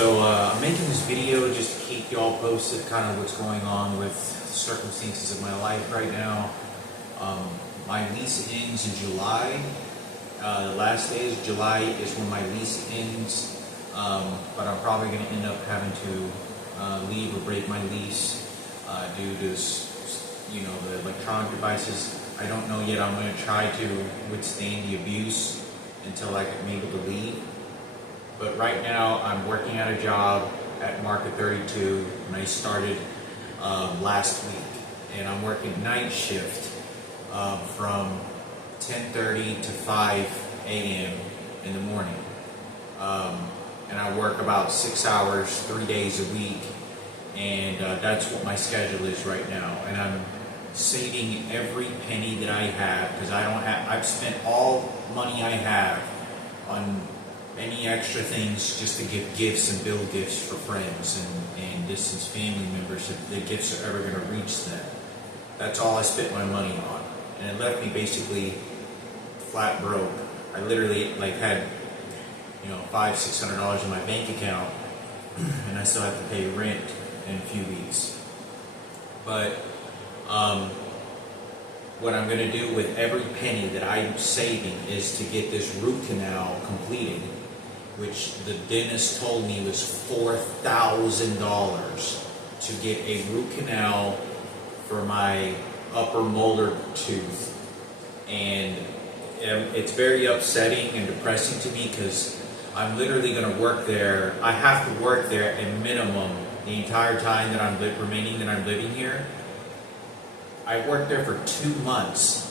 I'm making this video just to keep y'all posted kind of what's going on with circumstances of my life right now. My lease ends in July. The last day of July is when my lease ends, but I'm probably going to end up having to leave or break my lease due to the electronic devices. I don't know yet. I'm going to try to withstand the abuse until I'm able to leave. But right now, I'm working at a job at Market 32, and I started last week. And I'm working night shift from 10:30 to 5 a.m. in the morning. And I work about 6 hours, 3 days a week. And that's what my schedule is right now. And I'm saving every penny that I have, because I've spent all money I have on any extra things just to give gifts and build gifts for friends and distant family members if the gifts are ever going to reach them. That's all I spent my money on. And it left me basically flat broke. I literally had $500-600 in my bank account, and I still have to pay rent in a few weeks. But what I'm going to do with every penny that I'm saving is to get this root canal completed, which the dentist told me was $4,000 to get a root canal for my upper molar tooth. And it's very upsetting and depressing to me, because I'm literally going to work there. I have to work there a minimum the entire time that I'm living here. I worked there for 2 months,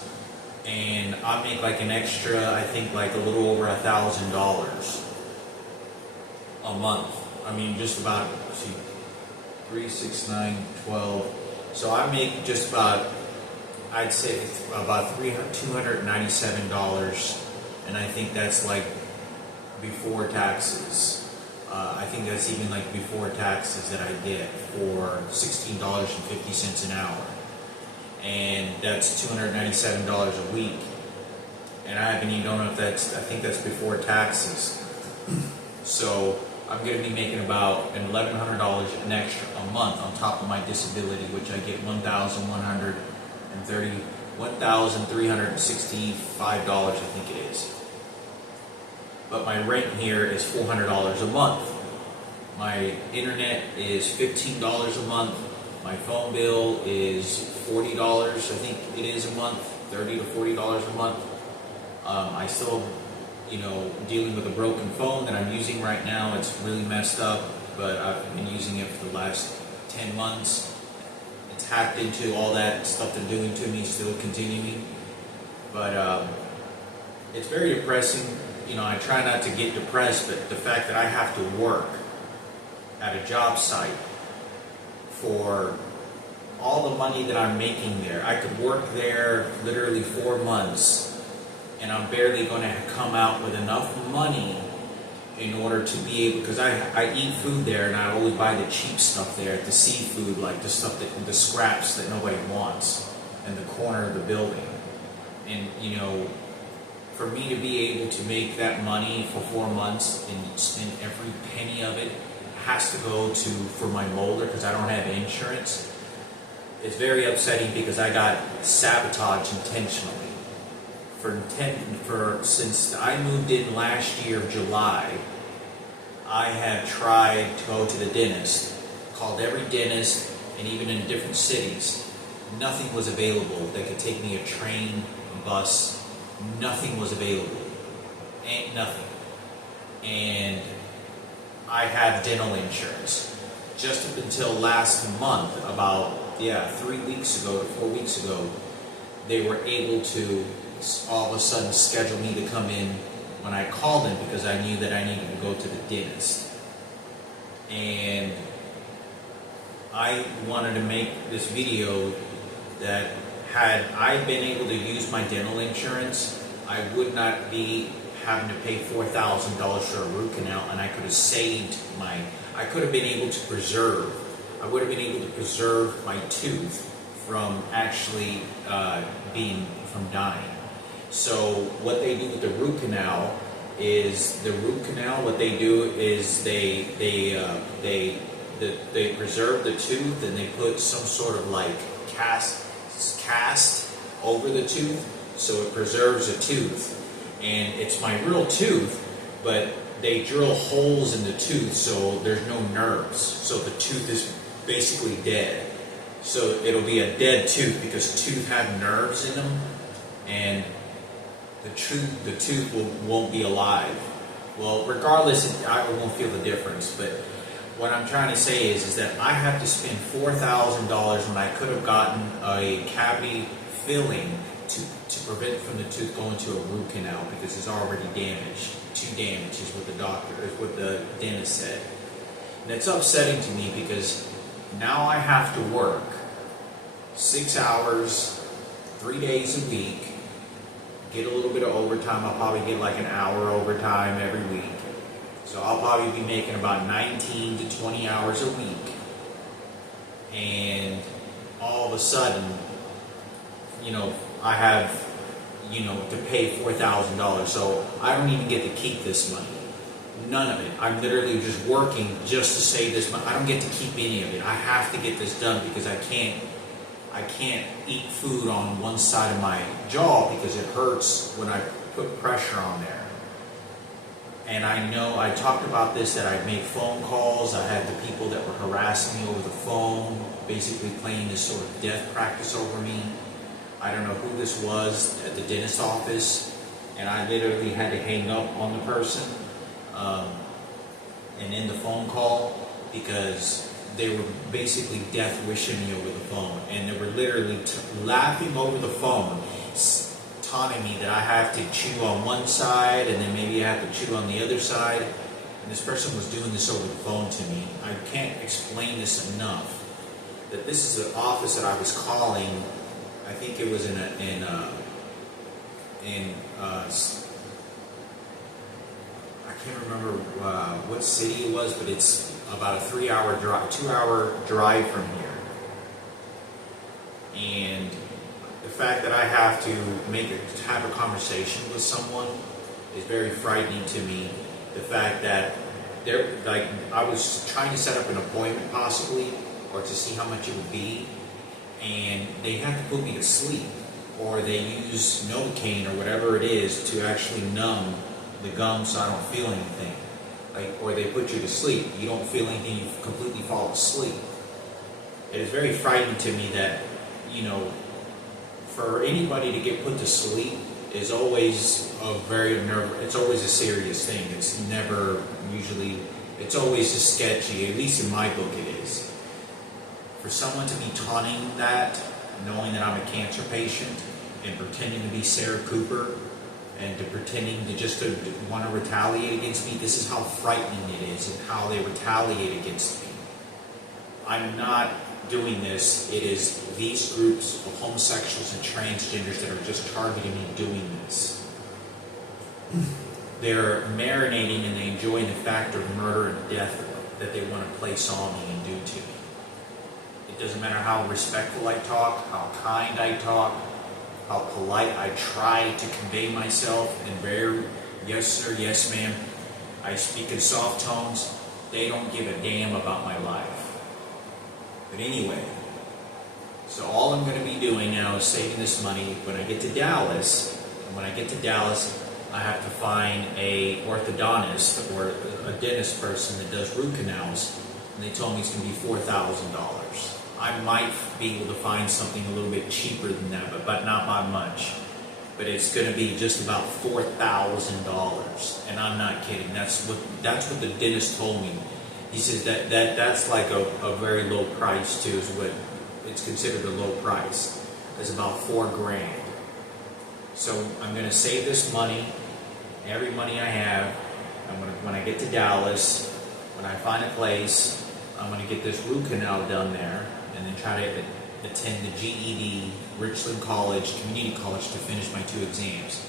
and I make an extra, I think a little over $1,000 a month. I mean, just about 3, 6, 9, 12. So I make just about, I'd say it's about $297, and I think that's before taxes. I think that's even before taxes that I get for $16.50 an hour. And that's $297 a week. And I don't know if that's, I think that's before taxes. So I'm going to be making about $1,100 an extra a month on top of my disability, which I get $1,365, I think it is. But my rent here is $400 a month. My internet is $15 a month. My phone bill is $40, I think it is a month, $30 to $40 a month. I still, dealing with a broken phone that I'm using right now. It's really messed up, but I've been using it for the last 10 months. It's hacked into all that stuff they're doing to me, still continuing. But it's very depressing. I try not to get depressed, but the fact that I have to work at a job site for all the money that I'm making there. I could work there literally 4 months, and I'm barely going to come out with enough money in order to be able, because I eat food there, and I always buy the cheap stuff there, the seafood, the scraps that nobody wants in the corner of the building. And for me to be able to make that money for 4 months and spend every penny of it has to go for my molar, because I don't have insurance. It's very upsetting, because I got sabotaged intentionally. Since I moved in last year of July, I have tried to go to the dentist, called every dentist, and even in different cities. Nothing was available that could take me a train, a bus. Nothing was available. Ain't nothing. And I have dental insurance. Just up until last month, about 3 weeks ago to 4 weeks ago, they were able to all of a sudden schedule me to come in when I called them, because I knew that I needed to go to the dentist. And I wanted to make this video that had I been able to use my dental insurance, I would not be having to pay $4,000 for a root canal, and I could have saved I would have been able to preserve my tooth from actually from dying. So what they do with the root canal is the root canal. What they do is they preserve the tooth, and they put some sort of like cast over the tooth, so it preserves a tooth. And it's my real tooth, but they drill holes in the tooth so there's no nerves. So the tooth is basically dead. So it'll be a dead tooth because tooth have nerves in them, and the tooth won't be alive. Well, regardless, I won't feel the difference. But what I'm trying to say is that I have to spend $4,000 when I could have gotten a cavity filling to prevent from the tooth going to a root canal because it's already damaged. Too damaged is what the dentist said. And it's upsetting to me because now I have to work 6 hours, 3 days a week, get a little bit of overtime. I'll probably get like an hour overtime every week. So I'll probably be making about 19 to 20 hours a week. And all of a sudden, I have, to pay $4,000. So I don't even get to keep this money. None of it. I'm literally just working just to save this money. I don't get to keep any of it. I have to get this done because I can't eat food on one side of my jaw because it hurts when I put pressure on there. And I know I talked about this, that I made phone calls. I had the people that were harassing me over the phone, basically playing this sort of death practice over me. I don't know who this was at the dentist office, and I literally had to hang up on the person and end the phone call because they were basically death wishing me over the phone, and they were literally laughing over the phone, taunting me that I have to chew on one side and then maybe I have to chew on the other side. And this person was doing this over the phone to me. I can't explain this enough. That this is the office that I was calling. I think it was in I can't remember what city it was, but it's about a 2-hour drive from here. And the fact that I have to have a conversation with someone is very frightening to me. The fact that I was trying to set up an appointment possibly, or to see how much it would be, and they have to put me to sleep, or they use Novocaine or whatever it is to actually numb the gums so I don't feel anything. Or they put you to sleep. You don't feel anything, you completely fall asleep. It is very frightening to me that, for anybody to get put to sleep is always it's always a serious thing. It's never usually, it's always just sketchy, at least in my book it is. For someone to be taunting that, knowing that I'm a cancer patient, and pretending to be Sarah Cooper, and pretending to want to retaliate against me, this is how frightening it is, and how they retaliate against me. I'm not doing this. It is these groups of homosexuals and transgenders that are just targeting me doing this. They're marinating and they enjoy the fact of murder and death that they want to place on me and do to me. It doesn't matter how respectful I talk, how kind I talk, how polite I try to convey myself, and very yes sir, yes ma'am, I speak in soft tones. They don't give a damn about my life. But anyway, so all I'm going to be doing now is saving this money. When I get to Dallas, I have to find a orthodontist or a dentist person that does root canals, and they told me it's going to be $4,000. I might be able to find something a little bit cheaper than that, but not by much. But it's going to be just about $4,000, and I'm not kidding. That's what the dentist told me. He says that's like a very low price too. Is what it's considered a low price. It's about $4,000. So I'm going to save this money, every money I have. When I get to Dallas, when I find a place, I'm going to get this root canal done there, and then try to attend the GED, Richland College, Community College, to finish my 2 exams.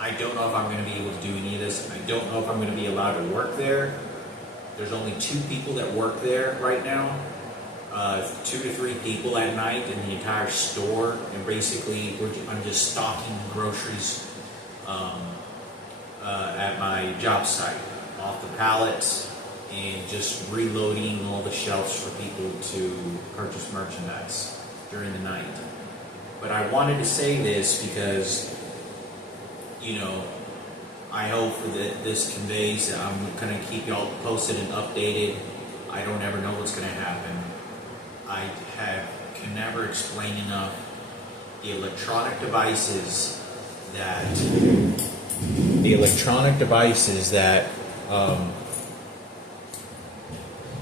I don't know if I'm going to be able to do any of this. I don't know if I'm going to be allowed to work there. There's only 2 people that work there right now, 2 to 3 people at night in the entire store, and basically I'm just stocking groceries at my job site, off the pallets, and just reloading all the shelves for people to purchase merchandise during the night. But I wanted to say this because, you know, I hope that this conveys that I'm going to keep y'all posted and updated. I don't ever know what's going to happen. I can never explain enough the electronic devices that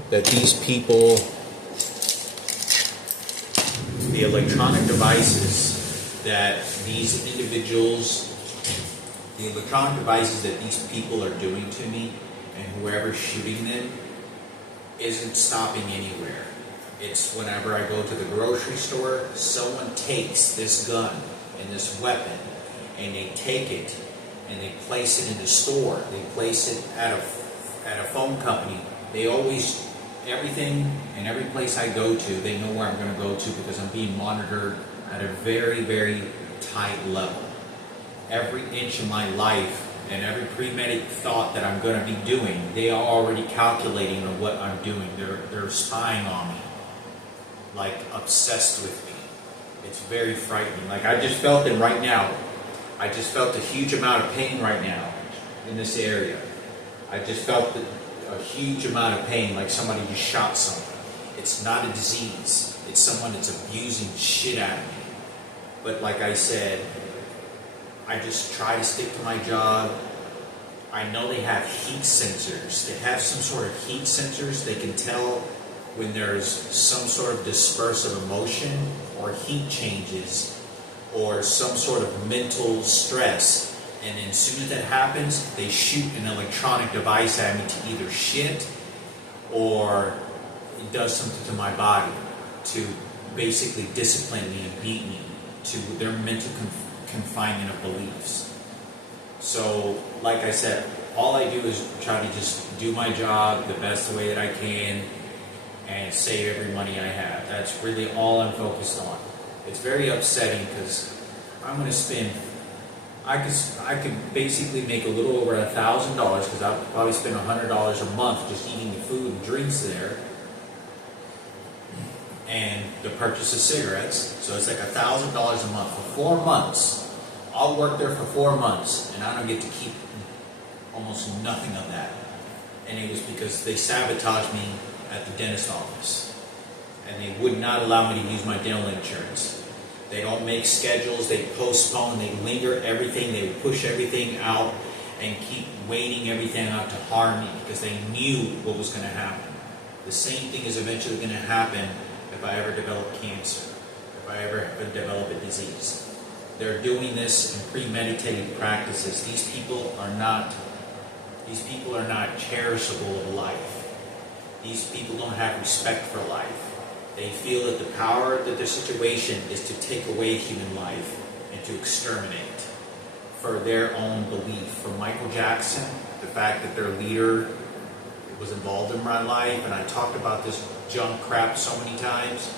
that these people, the electronic devices that these individuals, the electronic devices that these people are doing to me, and whoever's shooting them, isn't stopping anywhere. It's whenever I go to the grocery store, someone takes this gun and this weapon, and they take it and they place it in the store. They place it at a phone company. They always, everything and every place I go to, they know where I'm going to go to because I'm being monitored at a very, very tight level. Every inch of my life and every premeditated thought that I'm going to be doing, they are already calculating on what I'm doing. They're spying on me, like obsessed with me. It's very frightening. Like I just felt it right now. I just felt a huge amount of pain right now in this area. I just felt a huge amount of pain, like somebody just shot someone. It's not a disease. It's someone that's abusing shit out of me. But like I said, I just try to stick to my job. I know they have heat sensors. They have some sort of heat sensors. They can tell when there's some sort of dispersive emotion or heat changes or some sort of mental stress. And as soon as that happens, they shoot an electronic device at me to either shit or it does something to my body to basically discipline me and beat me to their mental confinement of beliefs. So, like I said, all I do is try to just do my job the best way that I can and save every money I have. That's really all I'm focused on. It's very upsetting because I'm going to spend, I could basically make a little over $1,000 because I'll probably spend $100 a month just eating the food and drinks there and the purchase of cigarettes. So it's like $1,000 a month for 4 months. I'll work there for 4 months and I don't get to keep almost nothing of that. And it was because they sabotaged me at the dentist office and they would not allow me to use my dental insurance. They don't make schedules, they postpone, they linger everything, they push everything out and keep waiting everything out to harm me because they knew what was going to happen. The same thing is eventually going to happen if I ever develop cancer, if I ever develop a disease. They're doing this in premeditated practices. These people are not cherishable of life. These people don't have respect for life. They feel that the power of the situation is to take away human life and to exterminate for their own belief. For Michael Jackson, the fact that their leader was involved in my life, and I talked about this junk crap so many times,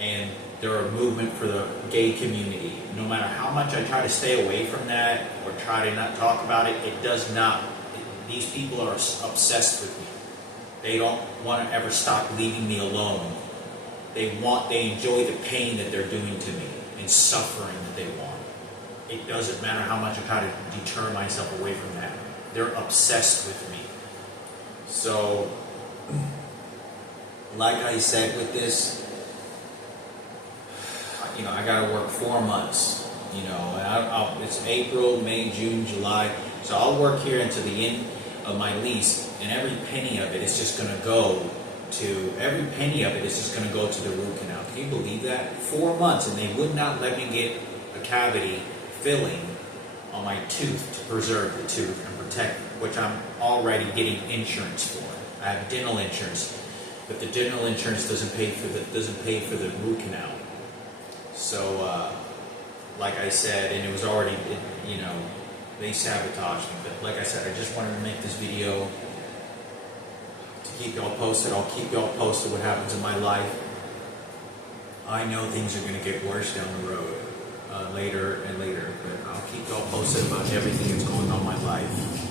and they're a movement for the gay community. No matter how much I try to stay away from that or try to not talk about it, it does not. These people are obsessed with me. They don't want to ever stop leaving me alone. They enjoy the pain that they're doing to me and suffering that they want. It doesn't matter how much I try to deter myself away from that. They're obsessed with me. So, like I said with this, I got to work 4 months. And it's April, May, June, July. So I'll work here until the end of my lease, and every penny of it is just going to go to the root canal. Can you believe that? 4 months, and they would not let me get a cavity filling on my tooth to preserve the tooth and protect it, which I'm already getting insurance for. I have dental insurance, but the dental insurance doesn't pay for the root canal. So, like I said, and it was already, they sabotaged me. But like I said, I just wanted to make this video to keep y'all posted. I'll keep y'all posted what happens in my life. I know things are going to get worse down the road. later and later. But I'll keep y'all posted about everything that's going on in my life.